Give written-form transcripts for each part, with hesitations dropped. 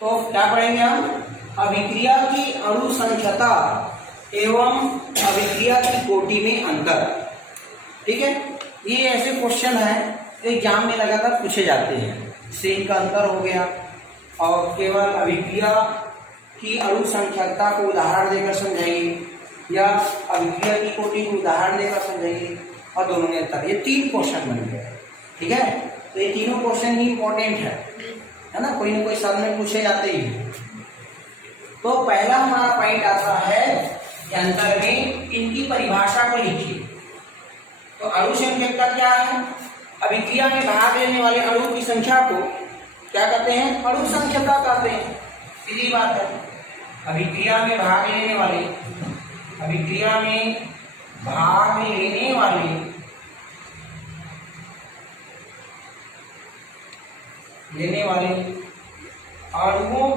तो क्या पढ़ेंगे हम? अभिक्रिया की अणु संख्यता एवं अभिक्रिया की कोटि में अंतर। ठीक है, ये ऐसे क्वेश्चन है एग्जाम में लगातार पूछे जाते हैं। इससे इनका अंतर हो गया, और केवल अभिक्रिया की अणु संख्यता को उदाहरण देकर समझाइए, या अभिक्रिया की कोटि को उदाहरण देकर समझाइए, और दोनों में अंतर। ये 3 क्वेश्चन बन गए। ठीक है, तो ये तीनों क्वेश्चन ही इंपॉर्टेंट है ना, कोई ना कोई साल में पूछे जाते ही। तो पहला हमारा पॉइंट आता है अंतर में इनकी परिभाषा को लिखिए। तो अणु संख्यता क्या है? अभिक्रिया में भाग लेने वाले अणु की संख्या को क्या कहते हैं? अणु संख्यता कहते हैं। सीधी बात है। अभिक्रिया में भाग लेने वाले अणुओं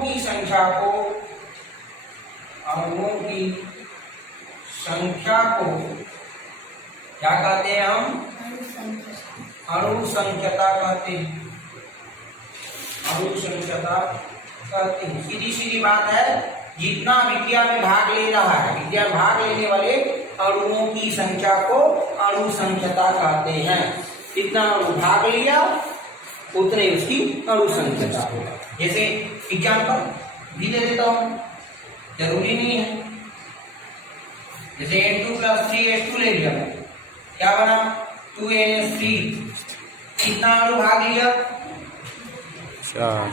की संख्या को क्या कहते हैं? हम अणु संख्यता कहते हैं। सीधी सीधी बात है, जितना अभिक्रिया में भाग ले रहा है, अभिक्रिया में भाग लेने वाले अणुओं की संख्या को अणु संख्यता कहते हैं। जितना अणु भाग लिया उतने उसकी अणु संख्यता होगा। जैसे एग्जाम्पल भी दे देता हूं, जरूरी नहीं है। जैसे N2 + 3H2 ले लिया, क्या बना? 2NH3। कितना अणु भाग लिया? 4।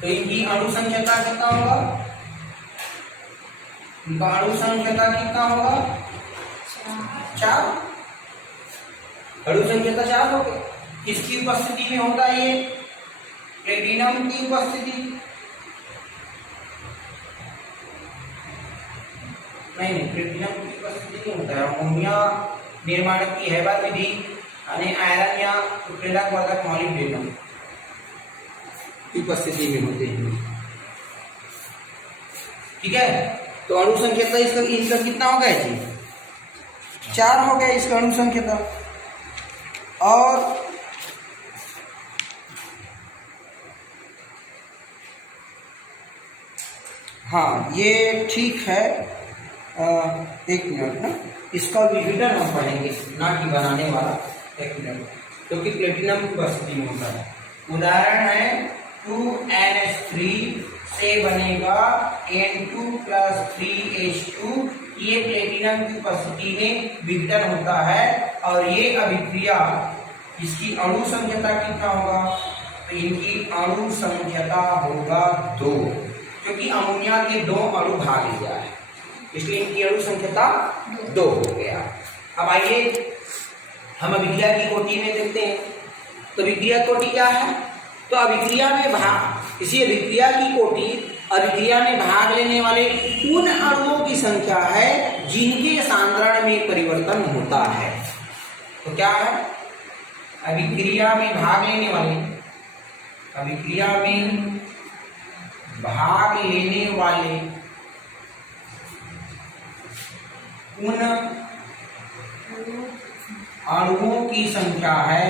तो इनकी अणु संख्यता कितना होगा? इनका अणु संख्यता कितना होगा? 4। अणु संख्यता 4 हो गई। किसकी उपस्थिति में होता है ये? प्लेटिनम की उपस्थिति। नहीं, प्लेटिनम की उपस्थिति नहीं होता है। अमोनिया निर्माण की हैबत विधि यानी आयरन या उत्प्रेरक वर्धक मॉलिब्डेनम की उपस्थिति में होते हैं। ठीक है, तो अणु संख्यता इसका कितना हो गया जी? 4 हो गया इसका अणु संख्यता। और हाँ, ये ठीक है। एक मिनट ना, इसका विघटन हम पढ़ेंगे, ना कि बनाने वाला। एक मिनट, क्योंकि प्लेटिनम की उपस्थिति में होता है। उदाहरण है 2NH3 से बनेगा N2 + 3H2। ये प्लेटिनम की उपस्थिति में विघटन होता है, और ये अभिक्रिया, इसकी अणु संख्यता कितना होगा? तो इनकी अणु संख्यता होगा 2, क्योंकि अमोनिया के 2 अणु भाग लिया है, इसलिए इनकी अणु संख्यता 2 हो गया। अब आइए हम अभिक्रिया की कोटि में देखते हैं। तो अभिक्रिया कोटि क्या है? तो अभिक्रिया में भाग, इसी अभिक्रिया की कोटि अभिक्रिया में भाग लेने वाले उन अणुओं की संख्या है जिनके सांद्रण में परिवर्तन होता है। तो क्या है? अभिक्रिया में भाग लेने वाले उन अणुओं की संख्या है जिनके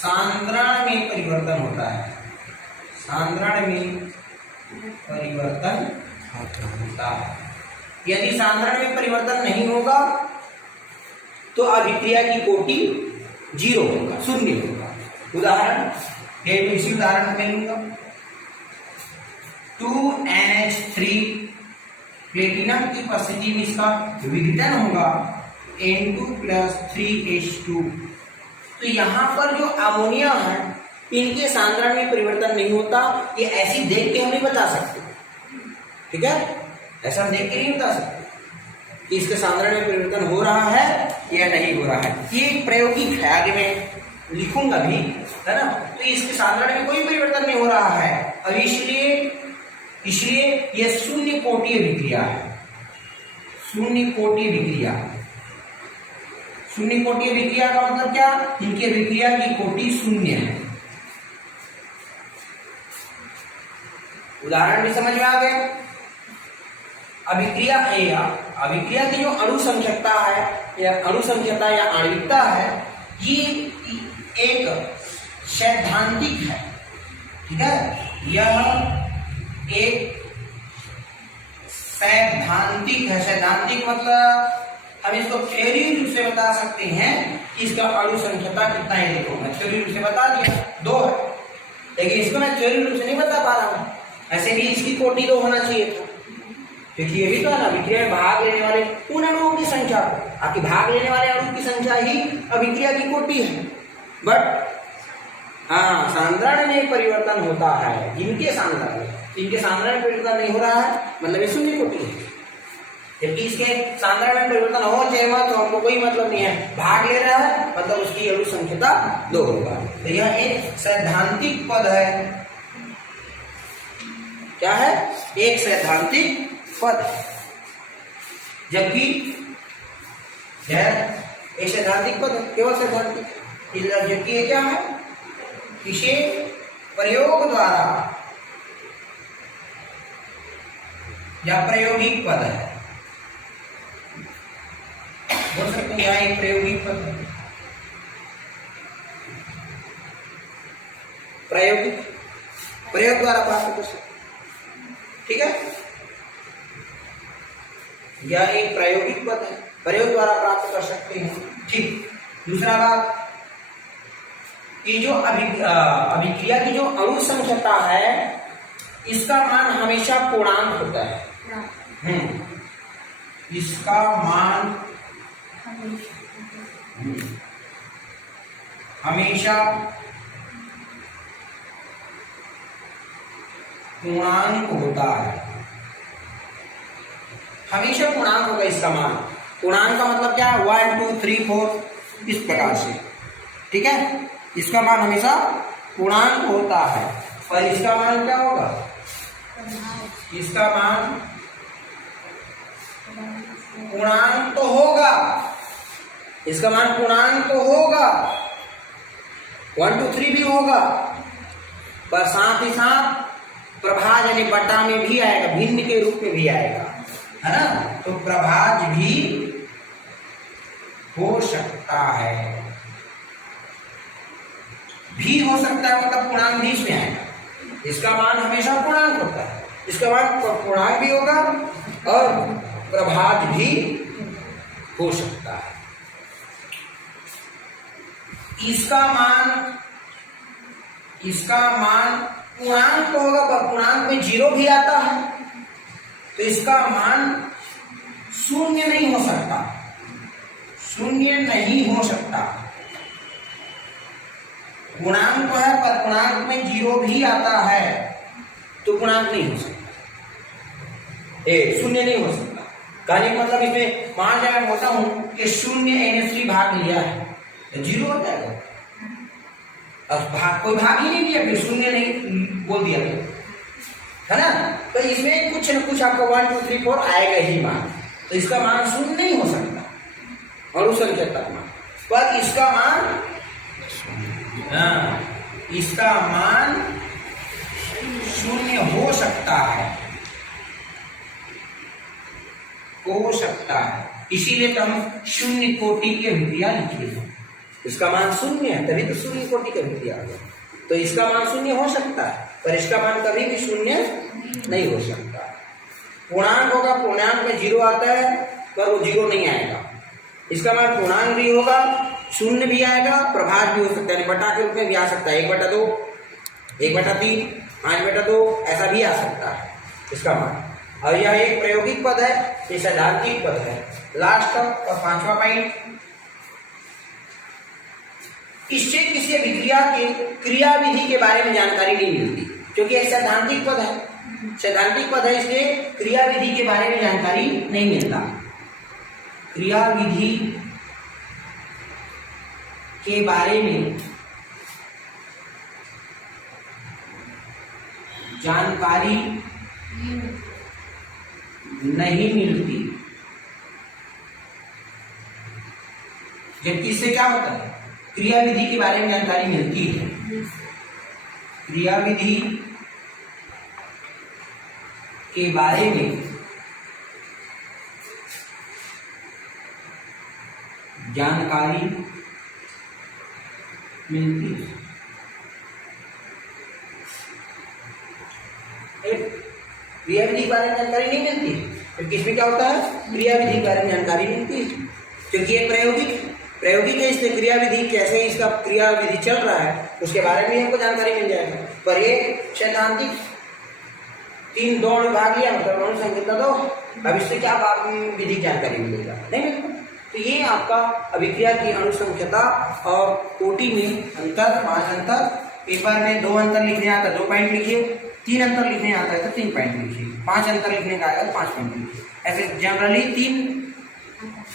सांद्रण में परिवर्तन होता है। यदि सांद्रण में परिवर्तन नहीं होगा तो अभिक्रिया की कोटि 0 होगा, 0 होगा। उदाहरण, इसी उदाहरण में लूंगा। 2NH3 प्लेटिनम की उपस्थिति में इसका विघटन होगा N2 + 3H2। तो यहाँ पर जो अमोनिया है, इनके सांद्रण में परिवर्तन नहीं होता। ये ऐसी देख के हम नहीं बता सकते। ठीक है, ऐसा देख के नहीं बता सकते कि इसके सांद्रण में परिवर्तन हो रहा है या नहीं हो रहा है। ये प्रायोगिक है, आगे मैं लिखूंगा भी, है ना। तो इसके सांद्रण में कोई परिवर्तन नहीं हो रहा है, अब इसलिए यह शून्य कोटि अभिक्रिया है। शून्य कोटि अभिक्रिया का मतलब क्या? इनकी अभिक्रिया की कोटि 0 है। उदाहरण भी समझ में आ गया। अभिक्रिया की जो अणुसंख्यकता है या अणुसंख्यकता या आणविकता है, ये एक सैद्धांतिक है, ठीक है। यह एक सैद्धांतिक है। सैद्धांतिक मतलब हम इसको थ्योरी रूप से बता सकते हैं कि इसका अणुसंख्यकता कितना है। देखो मैं थ्योरी रूप से बता दिया 2 है, लेकिन इसको मैं थ्योरी रूप से नहीं बता पा रहा हूं। ऐसे भी इसकी कोटि 2 होना चाहिए था, क्योंकि ये भी तो है ना, अभिक्रिया में भाग लेने वाले उन अणुओं की संख्या, आपकी भाग लेने वाले अणु की संख्या ही अभिक्रिया की कोटि है। बट हाँ, सांद्रण में परिवर्तन होता है, जिनके सांद्रण परिवर्तन नहीं हो रहा है मतलब ये शून्य कोटि है। जबकि इसके सांद्रण में परिवर्तन हो चाहे मत, तो हमको कोई मतलब नहीं है, भाग ले रहा है मतलब उसकी अणुसंख्यकता 2 होगा। तो यह एक सैद्धांतिक पद है। क्या है? एक सैद्धांतिक पद। जबकि यह एक सैद्धांतिक पद है, केवल सैद्धांतिक। जबकि ये क्या है? इसे प्रयोग द्वारा या प्रायोगिक पद है, बोल सकते हैं। यहाँ एक प्रायोगिक पद है, प्रयोग द्वारा प्राप्त कर सकते, ठीक है। यह एक प्रायोगिक पद है, प्रयोग द्वारा प्राप्त कर सकते हैं, ठीक। दूसरा बात, कि जो अभिक्रिया की जो अणुसंख्यकता है, इसका मान हमेशा पूर्णांक होता है। इसका मान हमेशा पूर्णांक होता है, हमेशा पूर्णांक होगा इसका मान। पूर्णांक का मतलब क्या है? 1 2 3 4 इस प्रकार से, ठीक है। इसका मान हमेशा पूर्णांक होता है। और इसका मान क्या होगा? इसका मान पूर्णांक तो होगा, इसका मान पूर्णांक तो होगा, 1 2 3 भी होगा, पर साथ ही साथ प्रभाज यानी बटा में भी आएगा, भिन्न के रूप में भी आएगा, है ना। तो प्रभाज भी हो सकता है, भी हो सकता है मतलब पूर्णांक भी इसमें आएगा। इसका मान हमेशा पूर्णांक होता है, इसका मान पूर्णांक भी होगा और प्रभाज भी हो सकता है। इसका मान पूर्णांक तो होगा, पर पूर्णांक में 0 भी आता है, तो इसका मान शून्य नहीं हो सकता, शून्य नहीं हो सकता। पूर्णांक तो है, पर पूर्णांक में 0 भी आता है, तो पूर्णांक नहीं हो सकता, शून्य नहीं हो सकता। कहने का मतलब इसमें मान जाए, मैं बोलता हूं कि 0 NH3 भाग लिया है, तो 0 हो जाएगा। अब कोई भाग ही नहीं लिया, फिर 0 नहीं बोल दिया, है ना। तो इसमें कुछ न कुछ आपका 1 2 3 4 आएगा ही मान, तो इसका मान 0 नहीं हो सकता अणुसंख्यकता मान। पर इसका मान इसका मान 0 हो सकता है, हो सकता है। इसीलिए तो हम शून्य कोटि की अभिक्रिया लिखी है। इसका मान 0 है, तभी तो शून्य कोटि की अभिक्रिया आ गया। तो इसका मान 0 हो सकता है, पर इसका मान कभी भी 0 नहीं हो सकता। पूर्णांक होगा, पूर्णांक में 0 आता है, पर वो 0 नहीं आएगा। इसका मान पूर्णांक भी होगा, 0 भी आएगा, प्रभाज भी हो सकता है, बटा के रूप में भी आ सकता है, 1/2, 1/3, 5/2, ऐसा भी आ सकता है इसका मान। और यह एक प्रायोगिक पद है, ये सैद्धांतिक पद है। लास्ट और 5वां पॉइंट, इससे किसी अभिक्रिया के क्रियाविधि के बारे में जानकारी नहीं मिलती, क्योंकि एक सैद्धांतिक पद है, सैद्धांतिक पद है, इसलिए क्रियाविधि के बारे में जानकारी नहीं मिलता। क्रियाविधि के बारे में जानकारी नहीं मिलती, जबकि इससे क्या होता है? क्रियाविधि के बारे में जानकारी मिलती है। क्रियाविधि के बारे में जानकारी मिलती है। क्रियाविधि के बारे में जानकारी नहीं मिलती, क्योंकि इसमें क्या होता है, क्रियाविधि के बारे में जानकारी मिलती है, क्योंकि ये प्रायोगिक है, इसलिए क्रियाविधि कैसे इसका क्रियाविधि चल रहा है उसके बारे में हमको जानकारी मिल जाएगी। पर ये सैद्धांतिक 3 दौड़ भाग लिया, मतलब अनुसंहिता दो, अब इससे क्या विधि जानकारी मिलेगा, नहीं मिलेगा। तो ये आपका अभिक्रिया की अनुसंख्यता और कोटि में अंतर, 5 अंतर, पेपर में 2 अंतर लिखने आता है 2 पॉइंट लिखिए, 3 अंतर लिखने आता है तो 3 पॉइंट लिखिए, 5 अंतर लिखने का आएगा तो 5 पॉइंट लिखिए। ऐसे जनरली 3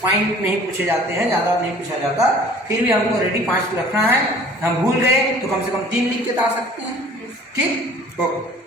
पॉइंट नहीं पूछे जाते हैं, ज्यादा नहीं पूछा जाता, फिर भी हमको रेडी 5 रखना है। हम भूल गए तो कम से कम 3 लिख के आ सकते हैं। ठीक, ओके।